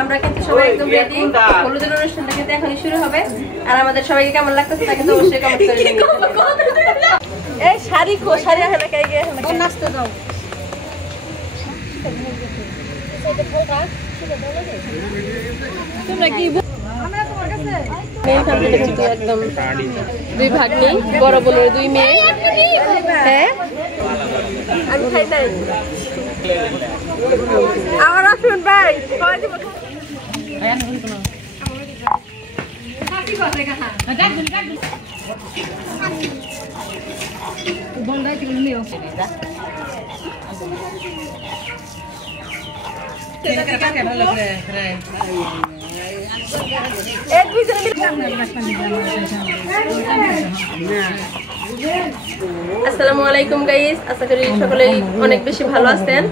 আমরা কিন্তু সবাই একদম রেডি। হলুদের অনুষ্ঠানটা কিন্তু এখনই শুরু হবে। আর আমাদের সবাইকে কেমন লাগতেছে তা কিন্তু অবশ্যই কমেন্ট করে জানাবেন। এই শাড়ি কো শাড়ি এখানে কাই গে এখানে নাচতে যাও। তোমরা কি আমরা তোমার কাছে এখান থেকে কিন্তু একদম দুই ভাগ নেই, বড় বোনের দুই মেয়ে। হ্যাঁ আমি খাই নাই। আমার আসুন ভাই কয় দিব আসসালামু আলাইকুম গাইস, আশা করি সকলেই অনেক বেশি ভালো আছেন।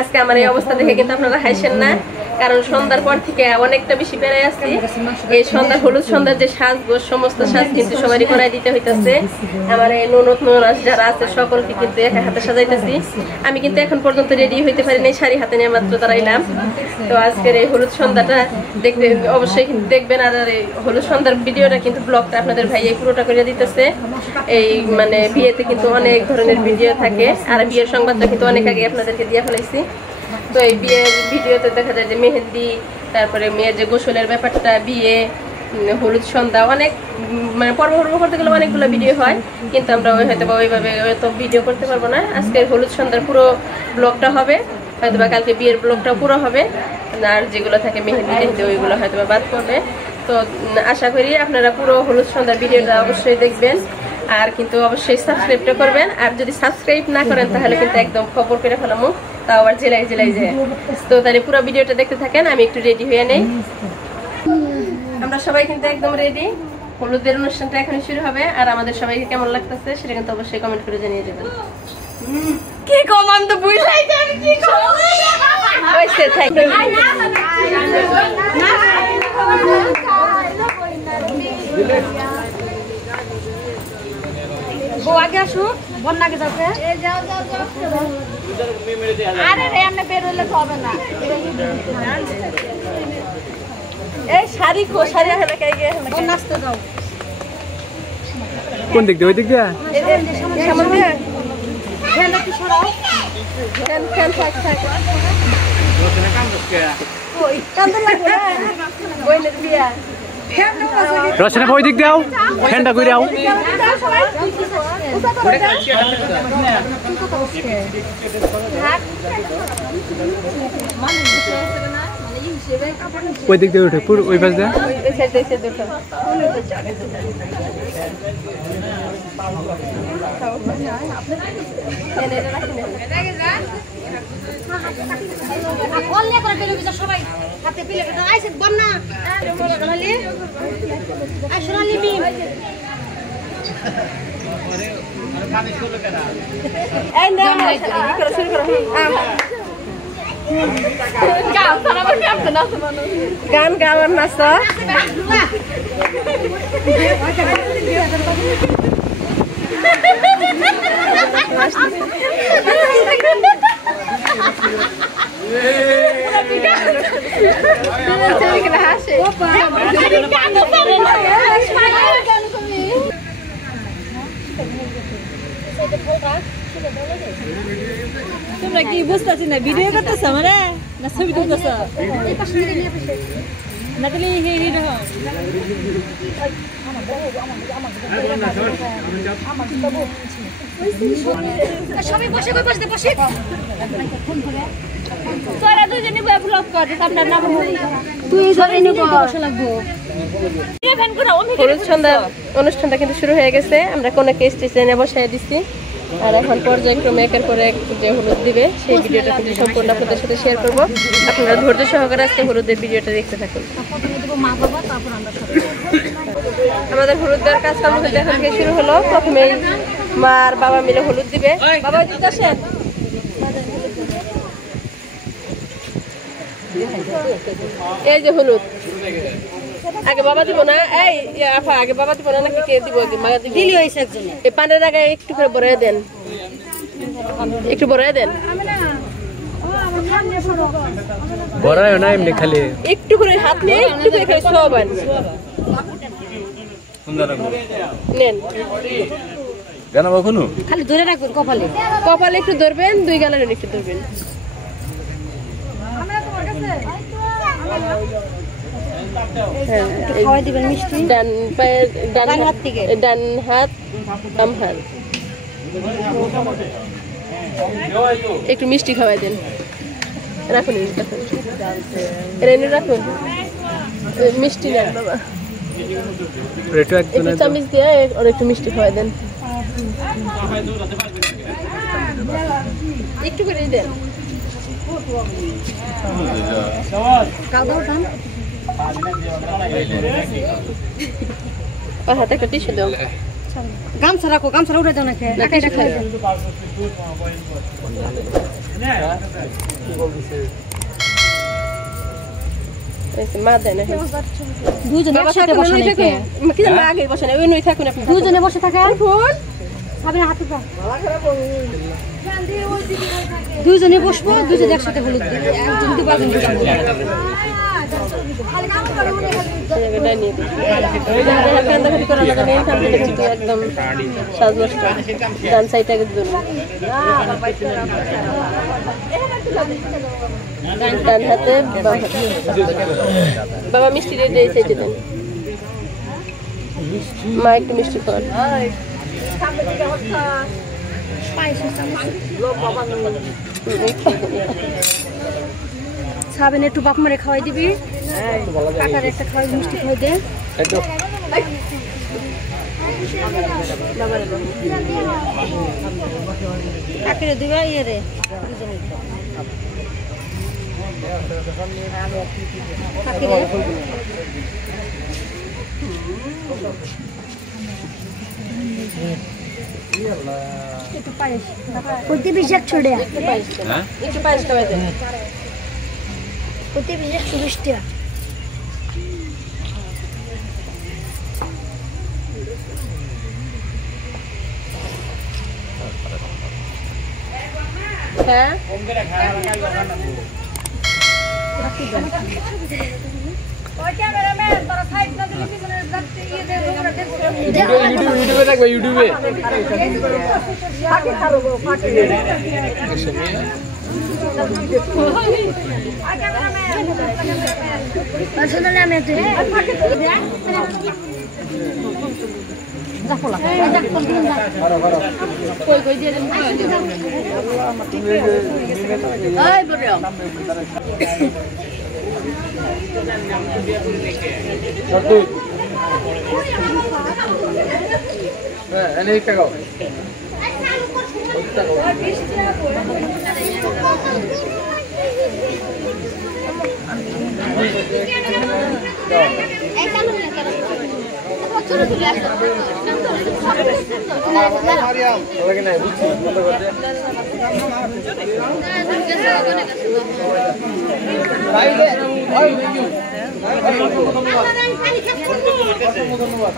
আজকে আমার এই অবস্থা দেখে কিন্তু আপনারা হাসেন না, কারণ সন্ধ্যার পর থেকে অনেকটা বেশি বেড়ে আসছি। এই সন্ধ্যার হলুদ সন্ধ্যার যে সাজগোজ সমস্ত সাজ কিন্তু সবারই করাই দিতে হইতেছে। আমার এই ননদ ননাস যারা আছে সকলকে কিন্তু একা হাতে সাজাইতেছি। আমি কিন্তু এখন পর্যন্ত রেডি হইতে পারিনি, শাড়ি হাতে নিয়ে মাত্র দাঁড়াইলাম। তো আজকের এই হলুদ সন্ধ্যাটা দেখতে অবশ্যই কিন্তু দেখবেন। আর এই হলুদ সন্ধ্যার ভিডিওটা কিন্তু ব্লগটা আপনাদের ভাই এই পুরোটা করে দিতেছে। এই মানে বিয়েতে কিন্তু অনেক ধরনের ভিডিও থাকে, আর বিয়ের সংবাদটা কিন্তু অনেক আগে আপনাদেরকে দিয়ে ফেলাইছি। তো এই বিয়ের ভিডিওতে দেখা যায় যে মেহেন্দি, তারপরে মেয়ের যে গোসলের ব্যাপারটা, বিয়ে, হলুদ সন্ধ্যা, অনেক মানে পর্ব করতে গেলে অনেকগুলো ভিডিও হয়, কিন্তু আমরা হয়তো বা ওইভাবে তো ভিডিও করতে পারবো না। আজকের হলুদ সন্ধ্যার পুরো ব্লগটা হবে, হয়তো বা কালকে বিয়ের ব্লগটা পুরো হবে, আর যেগুলো থাকে মেহেন্দি টেহেন্দি ওইগুলো হয়তো বা বাদ পড়বে। তো আশা করি আপনারা পুরো হলুদ সন্ধ্যার ভিডিওটা অবশ্যই দেখবেন, আর কিন্তু অবশ্যই সাবস্ক্রাইবটা করবেন। আর যদি সাবস্ক্রাইব না করেন তাহলে কিন্তু একদম খবর করে ফেলামো, তাও আবার জেলায় জেলায় যায়। তো তাহলে পুরো ভিডিওটা দেখতে থাকেন, আমি একটু রেডি হয়ে নেই। আমরা সবাই কিন্তু একদম রেডি, হলুদের অনুষ্ঠানটা এখনই শুরু হবে। আর আমাদের সবাইকে কেমন লাগতেছে সেটা কিন্তু অবশ্যই কমেন্ট করে জানিয়ে দেবেন। কি কমান তো বুঝলাই যাবে কি হইছে থাক ও আগে আসো বন্যাকে যাচ্ছে এই যাও যাও যাও আরে রে আমরা বের হইলে হবে না। এই শাড়ি কো শাড়ি এখানে কাই গে এখানে নাচতে যাও। কোন দিক দিয়ে ওই দিক দিয়ে সামনে দিয়ে ফেলে কি সরাও ফ্যান ফ্যান থাক থাক রোজনা কাম করতে ওই কান্দা লাগবে না বইনের বিয়া। রোশনা ওই দিক দাও, ফ্যানটা কই দাও। ওই দিক দিয়ে উঠে পুরো ওই পাশ দিয়ে ওই সাইড দিয়ে দুটো কল্লে করে টেলিভিশন সবাই হাতে প্লেট আইছে বন্যা আরে মোলা গলালি আসরালি মিম এই না করো শুরু করো। গান গাও আর নাচ। তোমরা কি বুঝতেছি না ভিডিও করতেছ মানে না ছবি তুলতেছ না তাহলে হিরো হয় সবাই বসে বসে বসে তোরা দুজনে ব্লগ কর আপনার নাম তুই ধরে নিব বসে লাগবো। হলুদ সন্ধ্যা অনুষ্ঠানটা কিন্তু শুরু হয়ে গেছে। আমরা কোনো স্টেজে এনে বসাই দিচ্ছি, আর এখন পর্যায়ক্রমে একের পর এক যে হলুদ দিবে সেই ভিডিওটা কিন্তু সম্পূর্ণ আপনাদের সাথে শেয়ার করবো। আপনারা ধৈর্য সহকারে আজকে হলুদের ভিডিওটা দেখতে থাকুন। আমাদের হলুদ দেওয়ার কাজ কাম কিন্তু এখন থেকে শুরু হলো। প্রথমেই মা আর বাবা মিলে হলুদ দিবে। বাবা দিতে আসেন। এই যে হলুদ আগে বাবা দিব না, এই আফা আগে বাবা দিব না নাকি কে দিব? মা দিব। দিলি হইছে একজনে এই পানের আগে একটু করে বড়াই দেন, একটু বড়াই দেন। বড়ায় না এমনি খালি একটু করে হাত নিয়ে একটু করে খালি সবান নেন জানা কখনো খালি ধরে রাখবেন কপালে কপালে একটু ধরবেন 2 গালের একটু ধরবেন খাওয়াই দিবেন মিষ্টি ডান পায়ের ডান হাত থেকে ডান হাত বাম হাত একটু মিষ্টি খাওয়াই দেন রাখুন রেনু রাখুন মিষ্টি নেন বাবা একটু চামচ দিয়ে আর একটু মিষ্টি খাওয়াই দেন একটু করে দেন হাতে একটা টিস্যু দাও গামছা রাখো গামছা উঠে দাও না খেয়ে মা দেয় না দুজনে একসাথে বসে নাকি কি জানো আগে বসে না ওই নই থাকুন আপনি দুজনে বসে থাকে সাবিনা হাতে পা দুজনে বসবো দুজনে একসাথে হলুদ দিই একজন দিবা একদম সাজ নষ্ট ডান সাইডটাকে ডান হাতে বাবা মিষ্টি রেডি সাইডে দেন মা একটু মিষ্টি খান সাবিনে একটু বাপ মারে খাওয়াই দিবি কাকার একটা খাওয়াই মিষ্টি খাওয়াই দে কাকিরে দিবা ইয়ে রে কাকিরে একটু পায়েস প্রতি বিশ ছোড়ে একটু পায়েস খাওয়াই দেন প্রতি বিশ 40 টাকা হ্যাঁ ইউটিউবে দেখবে ইউটিউবে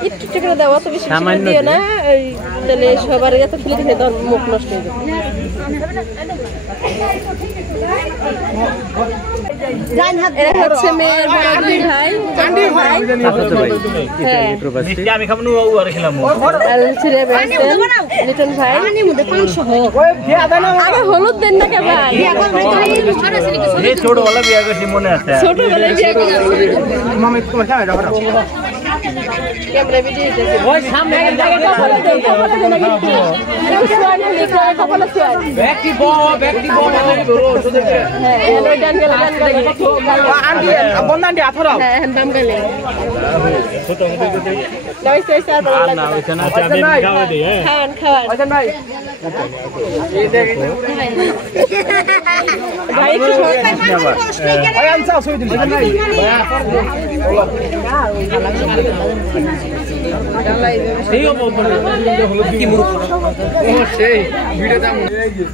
একটু টিকে দাও অত বেশি দিও না তাহলে সবার এত ফেলে দিলে তোর মুখ নষ্ট হয়ে যাবে এরা হচ্ছে মেয়ের বড় দুই ভাই আমি খাবো না ও আর খেলাম লিটন ভাই আবার হলুদ দেন না কে ভাই ছোটবেলা বিয়ে করছি মনে আছে ছোটবেলায় বিয়ে করছি ক্যামেরা ভিডিও দিতেছি ওই সামনে জায়গাটা ফলো দেন কপালে দেন একটু সোয়ালে লিখা কপালে সোয়াল ব্যক্তি বড় হ্যাঁ এলো গান গেল আন্টি বন্ধ আন্টি আথরা হ্যাঁ নাম গেলে নয় সে স্যার বলা না ওইটা না আমি খাওয়া দেই হ্যাঁ খাওয়ান ওজন ভাই এই দেখ ভাই কি ওই আনসাও সই দিন ভাই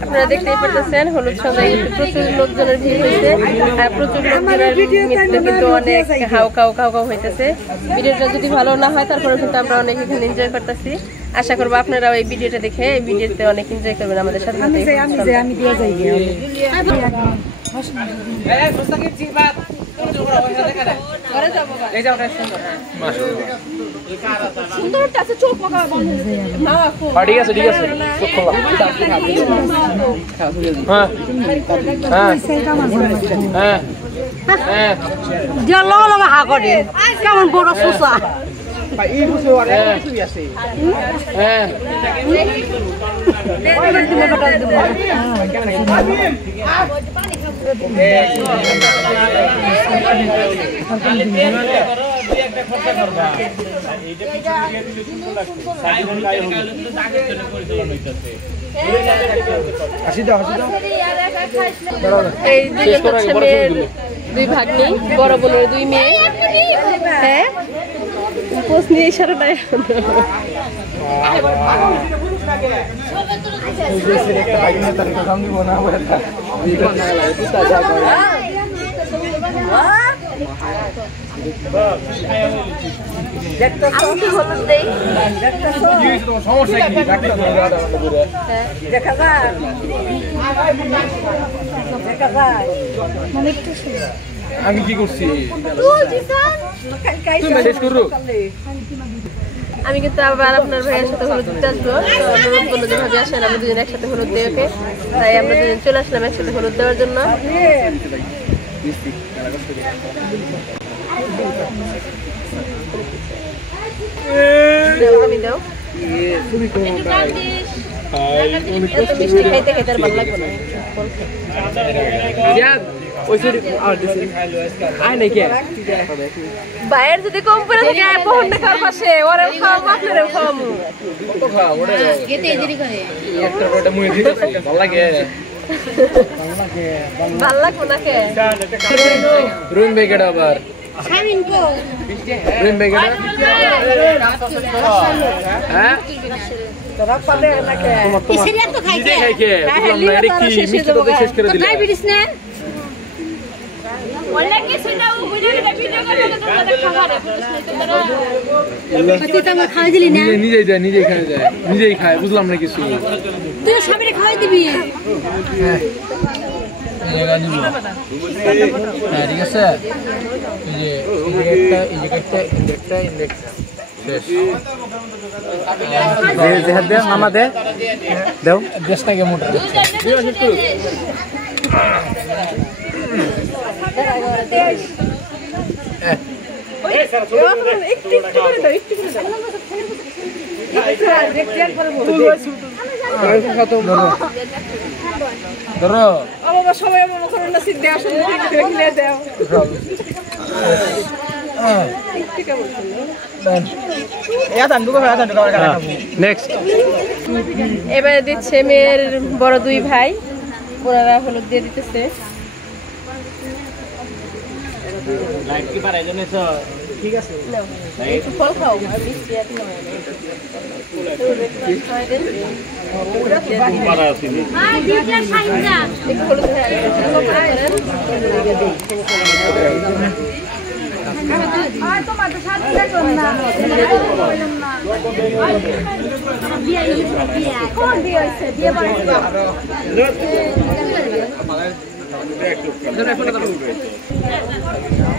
আপনারা দেখতেই পারতেছেন হলুদ সন্ধ্যায় কিন্তু প্রচুর লোকজনের ভিড় হয়েছে আর প্রচুর লোকজনের মৃত্যু কিন্তু অনেক হাউ কাউ কাউ কাউ হইতেছে। ভিডিওটা যদি ভালো না হয় তারপরে কিন্তু আমরা অনেক এখানে এনজয় করতেছি। আশা করবো আপনারাও এই ভিডিওটা দেখে এই ভিডিওতে অনেক এনজয় করবেন আমাদের সাথে। হা করে কেমন বড় শোষা এই দুজন হচ্ছে মেয়ের দুই ভাগ্নি, বড় বোনের দুই মেয়ে। হ্যাঁ পোস্ট নিয়ে ইশারা নাই আমি কি করছি আমি কিন্তু আবার আপনার ভাইয়ের সাথে হলুদ দিতে আসবো। অনুরোধ করলো যে ভাবি আসেন আমরা দুজন একসাথে হলুদ দিয়ে ওকে, তাই আমরা দুজন চলে আসলাম একসাথে হলুদ দেওয়ার জন্য। আমি দাও মিষ্টি খাইতে খাইতে আর ভালো লাগবে না। বাইরের যদি কম করে থাকে বহুনটা খাওয়ার পাশে ওরে খাওয়াবো আপনারেও খাওয়াবো। ভাল লাগবো না কে রুম বেগেট আবার রুম বেগেট হ্যাঁ তোরা পালে না কে ইসেরিয়া তো খাই কে বুঝলাম না এটা কি মিষ্টি তো শেষ করে দিলা ডায়াবেটিস না ওলা কি সেটা ও ভিডিও করে তোমরা খাবারে তোমরা কত টাকা খাওয়া দিলি না নিজেই যায় নিজেই খায় বুঝলাম না কিছু তুই সবাইকে খাওয়াই দিবি হ্যাঁ ঠিক আছে এই যে একটা শেষ দে মামা দে দাও দেশটাকে মোটা এবারে দিচ্ছে মেয়ের বড় দুই ভাই, ওনারা হলুদ দিয়ে দিতেছে। ঠিক আছে একটু ফল খাও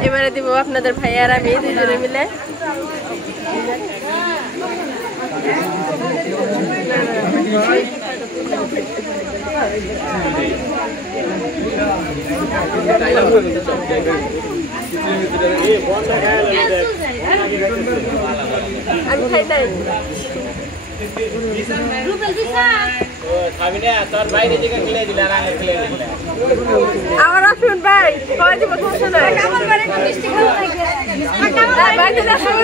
এবারে দিব আপনাদের ভাই আর আমি দুজনে মিলে। আমি খাই নাই আমার আসুন ভাই কয় দিব সমস্যা নাই আমার বাড়ি মিষ্টি খাওয়া লাগে বাইরে আসুন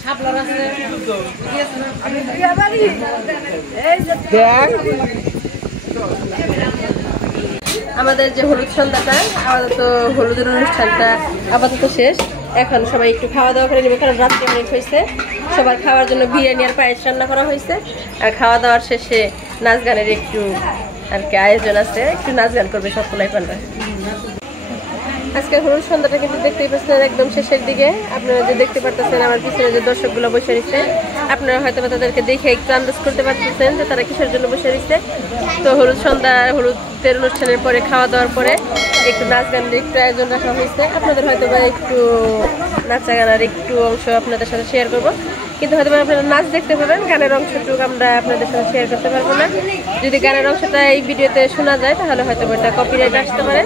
শাপলার আছে আমি বিয়া বাড়ি এই যে আমাদের যে হলুদ সন্ধ্যাটা আপাতত হলুদের অনুষ্ঠানটা আপাতত শেষ। এখন সবাই একটু খাওয়া দাওয়া করে নেবে, কারণ রাত্রে অনেক হয়েছে। সবার খাওয়ার জন্য বিরিয়ানি আর পায়েস রান্না করা হয়েছে। আর খাওয়া দাওয়ার শেষে নাচ গানের একটু আর কি আয়োজন আছে, একটু নাচ গান করবে সব পোলাপানরা। আজকে হলুদ সন্ধ্যাটা কিন্তু দেখতেই পাচ্ছেন একদম শেষের দিকে। আপনারা যে দেখতে পারতেছেন আমার পিছনে যে দর্শকগুলো বসে রয়েছে, আপনারা হয়তো তাদেরকে দেখে একটু আন্দাজ করতে পারতেছেন যে তারা কিসের জন্য বসে রয়েছে। তো হলুদ সন্ধ্যা, হলুদের অনুষ্ঠানের পরে খাওয়া দাওয়ার পরে একটু নাচ গানের একটু আয়োজন রাখা হয়েছে। আপনাদের হয়তো বা একটু নাচা গানার একটু অংশ আপনাদের সাথে শেয়ার করব, কিন্তু হয়তো আপনারা নাচ দেখতে পাবেন, গানের অংশটুকু আমরা আপনাদের সাথে শেয়ার করতে পারবো না। যদি গানের অংশটা এই ভিডিওতে শোনা যায় তাহলে হয়তো এটা কপিরাইট আসতে পারে,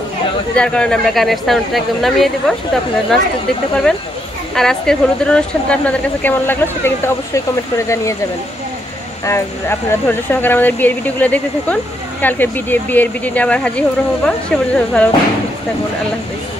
যার কারণে আমরা গানের সাউন্ডটা একদম নামিয়ে দিব, শুধু আপনারা নাচটা দেখতে পারবেন। আর আজকের হলুদের অনুষ্ঠানটা আপনাদের কাছে কেমন লাগলো সেটা কিন্তু অবশ্যই কমেন্ট করে জানিয়ে যাবেন। আর আপনারা ধৈর্য সহকারে আমাদের বিয়ের ভিডিওগুলো দেখতে থাকুন। কালকে বিয়ের ভিডিও নিয়ে আবার হাজির হবো। সে পর্যন্ত ভালো থাকুন, আল্লাহ হাফেজ।